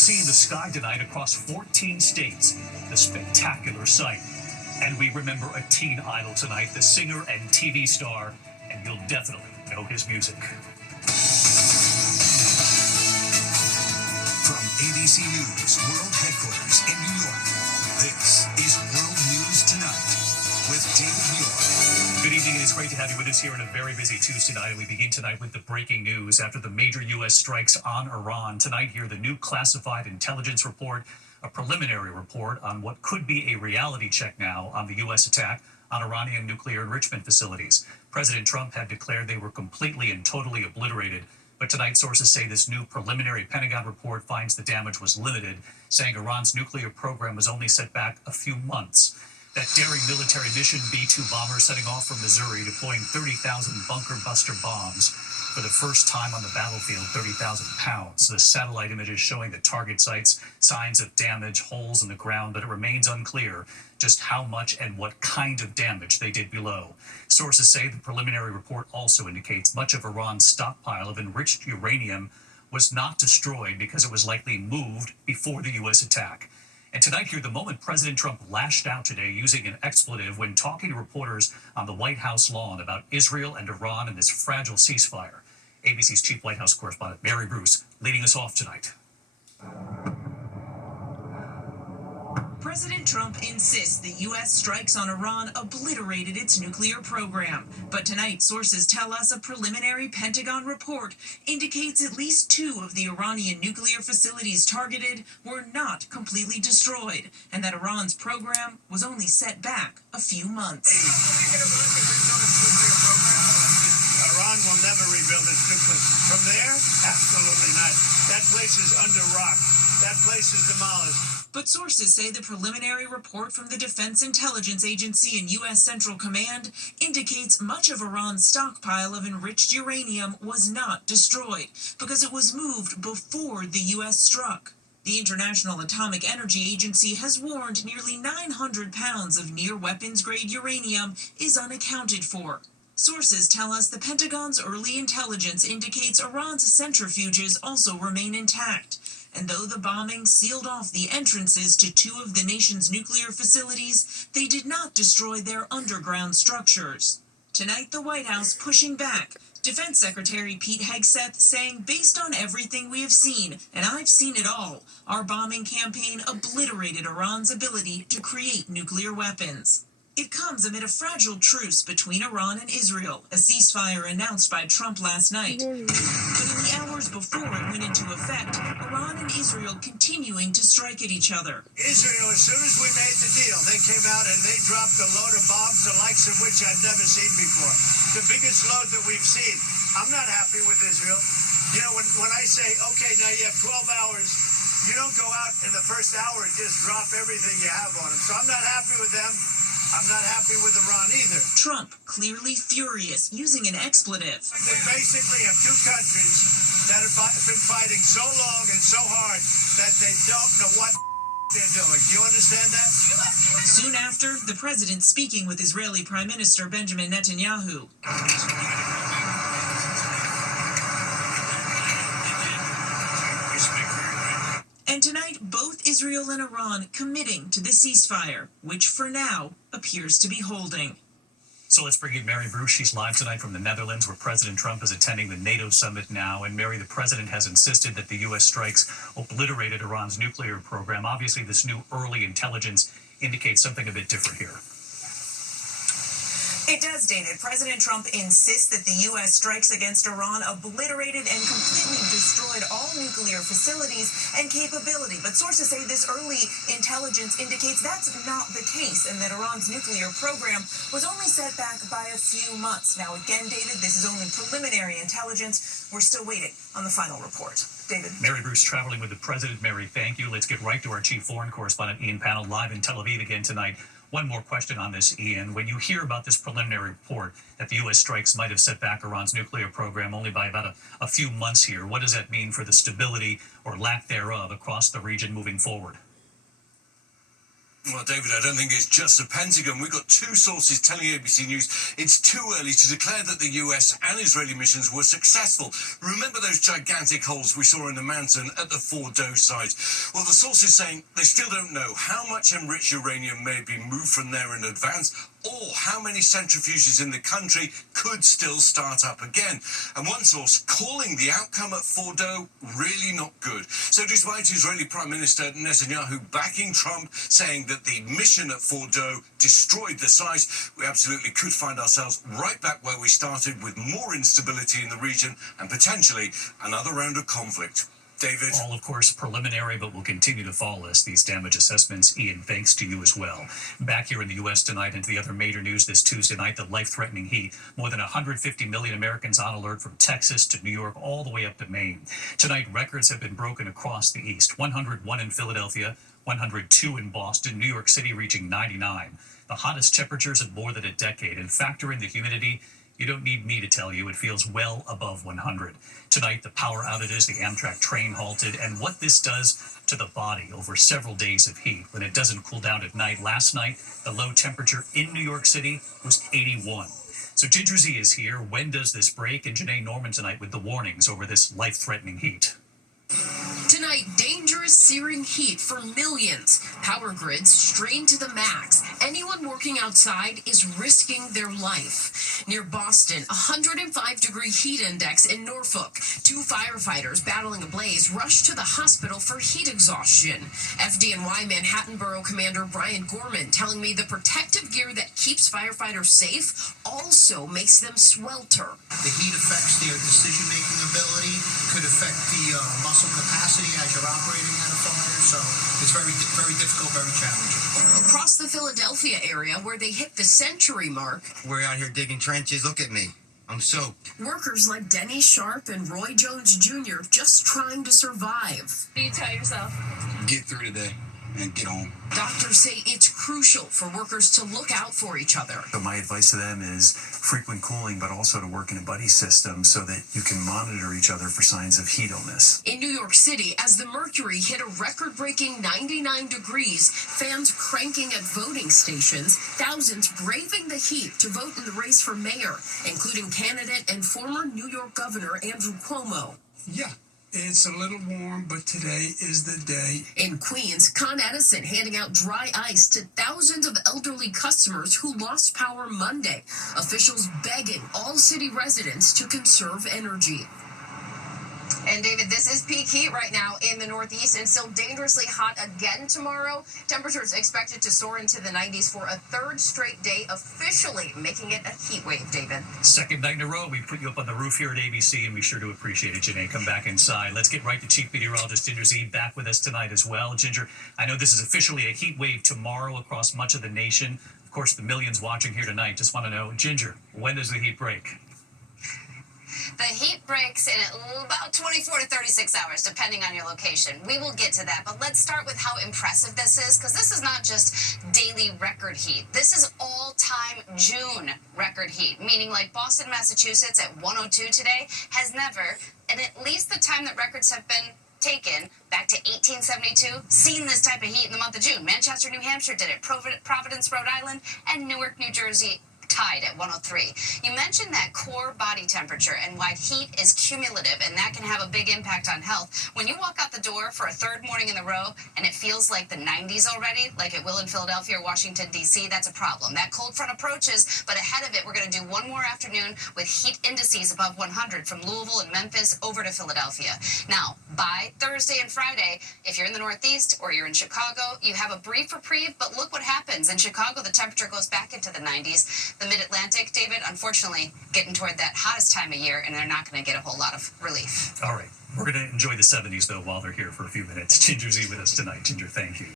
see in the sky tonight across 14 states. The spectacular sight. And we remember a teen idol tonight, the singer and TV star, and you'll definitely know his music. From ABC News World Headquarters in New York, this is World News Tonight with David Muir. Good evening. It is great to have you with us here on a very busy Tuesday night. And we begin tonight with the breaking news after the major U.S. strikes on Iran. Tonight, here, the new classified intelligence report, a preliminary report on what could be a reality check now on the U.S. attack on Iranian nuclear enrichment facilities. President Trump had declared they were completely and totally obliterated. But tonight, sources say this new preliminary Pentagon report finds the damage was limited, saying Iran's nuclear program was only set back a few months. That daring military mission, B-2 bomber setting off from Missouri, deploying 30,000 bunker buster bombs for the first time on the battlefield, 30,000 pounds. The satellite images showing the target sites, signs of damage, holes in the ground, but it remains unclear just how much and what kind of damage they did below. Sources say the preliminary report also indicates much of Iran's stockpile of enriched uranium was not destroyed because it was likely moved before the U.S. attack. And tonight here, the moment President Trump lashed out today using an expletive when talking to reporters on the White House lawn about Israel and Iran and this fragile ceasefire. ABC's chief White House correspondent, Mary Bruce, leading us off tonight. President Trump insists the U.S. strikes on Iran obliterated its nuclear program. But tonight, sources tell us a preliminary Pentagon report indicates at least 2 of the Iranian nuclear facilities targeted were not completely destroyed, and that Iran's program was only set back a few months. Iran will never rebuild its nuclear. From there? Absolutely not. That place is under rock. That place is demolished. But sources say the preliminary report from the Defense Intelligence Agency and U.S. Central Command indicates much of Iran's stockpile of enriched uranium was not destroyed because it was moved before the U.S. struck. The International Atomic Energy Agency has warned nearly 900 pounds of near-weapons-grade uranium is unaccounted for. Sources tell us the Pentagon's early intelligence indicates Iran's centrifuges also remain intact. And though the bombing sealed off the entrances to 2 of the nation's nuclear facilities, they did not destroy their underground structures. Tonight, the White House pushing back. Defense Secretary Pete Hegseth saying, based on everything we have seen, and I've seen it all, our bombing campaign obliterated Iran's ability to create nuclear weapons. It comes amid a fragile truce between Iran and Israel, a ceasefire announced by Trump last night. But in the hours before it went into effect, Iran and Israel continuing to strike at each other. Israel, as soon as we made the deal, they came out and they dropped a load of bombs, the likes of which I've never seen before. The biggest load that we've seen. I'm not happy with Israel. You know, when I say, okay, now you have 12 hours, you don't go out in the first hour and just drop everything you have on them. So I'm not happy with them. I'm not happy with Iran either. Trump clearly furious, using an expletive. They basically have 2 countries that have been fighting so long and so hard that they don't know what they're doing. Do you understand that? Soon after, the president speaking with Israeli Prime Minister Benjamin Netanyahu. And tonight, both Israel and Iran committing to the ceasefire, which for now appears to be holding. So let's bring in Mary Bruce. She's live tonight from the Netherlands, where President Trump is attending the NATO summit now. And Mary, the president has insisted that the U.S. strikes obliterated Iran's nuclear program. Obviously, this new early intelligence indicates something a bit different here. It does, David. President Trump insists that the U.S. strikes against Iran obliterated and completely destroyed all nuclear facilities and capability. But sources say this early intelligence indicates that's not the case and that Iran's nuclear program was only set back by a few months. Now, again, David, this is only preliminary intelligence. We're still waiting on the final report. David. Mary Bruce traveling with the president. Mary, thank you. Let's get right to our chief foreign correspondent, Ian Pannell, live in Tel Aviv again tonight. One more question on this, Ian. When you hear about this preliminary report that the U.S. strikes might have set back Iran's nuclear program only by about a few months here, what does that mean for the stability or lack thereof across the region moving forward? Well, David, I don't think it's just the Pentagon. We've got two sources telling ABC News it's too early to declare that the US and Israeli missions were successful. Remember those gigantic holes we saw in the mountain at the Fordo site? Well, the source is saying they still don't know how much enriched uranium may be moved from there in advance, or how many centrifuges in the country could still start up again. And one source calling the outcome at Fordo really not good. So despite Israeli Prime Minister Netanyahu backing Trump, saying that the mission at Fordo destroyed the site, we absolutely could find ourselves right back where we started, with more instability in the region and potentially another round of conflict. David? All, of course, preliminary, but will continue to follow us, these damage assessments. Ian, thanks to you as well. Back here in the U.S. tonight, into the other major news this Tuesday night, the life-threatening heat. More than 150 million Americans on alert, from Texas to New York, all the way up to Maine. Tonight, records have been broken across the East. 101 in Philadelphia, 102 in Boston, New York City reaching 99. The hottest temperatures in more than a decade. And factor in the humidity, you don't need me to tell you, it feels well above 100. Tonight, the power outages, the Amtrak train halted, and what this does to the body over several days of heat when it doesn't cool down at night. Last night, the low temperature in New York City was 81. So Ginger Z is here. When does this break? And Janae Norman tonight with the warnings over this life-threatening heat. Tonight, dangerous searing heat for millions. Power grids strained to the max. Anyone working outside is risking their life. Near Boston, 105-degree heat index in Norfolk. Two firefighters battling a blaze rushed to the hospital for heat exhaustion. FDNY Manhattan Borough Commander Brian Gorman telling me the protective gear that keeps firefighters safe also makes them swelter. The heat affects their decision-making ability, could affect the muscle capacity as you're operating at a fire, so it's very, very difficult, very challenging. Across the Philadelphia area, where they hit the century mark, we're out here digging trenches. Look at me. I'm soaked. workers like Denny Sharp and Roy Jones Jr. just trying to survive. What do you tell yourself? Get through today and get home. Doctors say it's crucial for workers to look out for each other. So my advice to them is frequent cooling, but also to work in a buddy system so that you can monitor each other for signs of heat illness. In New York City, as the mercury hit a record-breaking 99 degrees, fans cranking at voting stations, thousands braving the heat to vote in the race for mayor, including candidate and former New York Governor Andrew Cuomo. Yeah. It's a little warm, but today is the day. In Queens, Con Edison handing out dry ice to thousands of elderly customers who lost power Monday. Officials begging all city residents to conserve energy. And David, this is peak heat right now in the Northeast and still dangerously hot again tomorrow. Temperatures expected to soar into the 90s for a third straight day, officially making it a heat wave, David. Second night in a row, we put you up on the roof here at ABC, and we sure do appreciate it, Janae. Come back inside. Let's get right to Chief Meteorologist Ginger Z back with us tonight as well. Ginger, I know this is officially a heat wave tomorrow across much of the nation. Of course, the millions watching here tonight just want to know, Ginger, when does the heat break? The heat breaks in about 24 to 36 hours, depending on your location. We will get to that, but let's start with how impressive this is, because this is not just daily record heat. This is all-time June record heat, meaning like Boston, Massachusetts at 102 today has never, and at least the time that records have been taken back to 1872, seen this type of heat in the month of June. Manchester, New Hampshire did it, Providence, Rhode Island, and Newark, New Jersey tied at 103. You mentioned that core body temperature and why heat is cumulative, and that can have a big impact on health. When you walk out the door for a third morning in a row and it feels like the 90s already, like it will in Philadelphia or Washington, D.C., that's a problem. That cold front approaches, but ahead of it, we're going to do one more afternoon with heat indices above 100 from Louisville and Memphis over to Philadelphia. Now, by Thursday and Friday, if you're in the Northeast or you're in Chicago, you have a brief reprieve, but look what happens. In Chicago, the temperature goes back into the 90s. The Mid-Atlantic, David, unfortunately, getting toward that hottest time of year, and they're not going to get a whole lot of relief. All right. We're going to enjoy the 70s, though, while they're here for a few minutes. Ginger Z with us tonight. Ginger, thank you.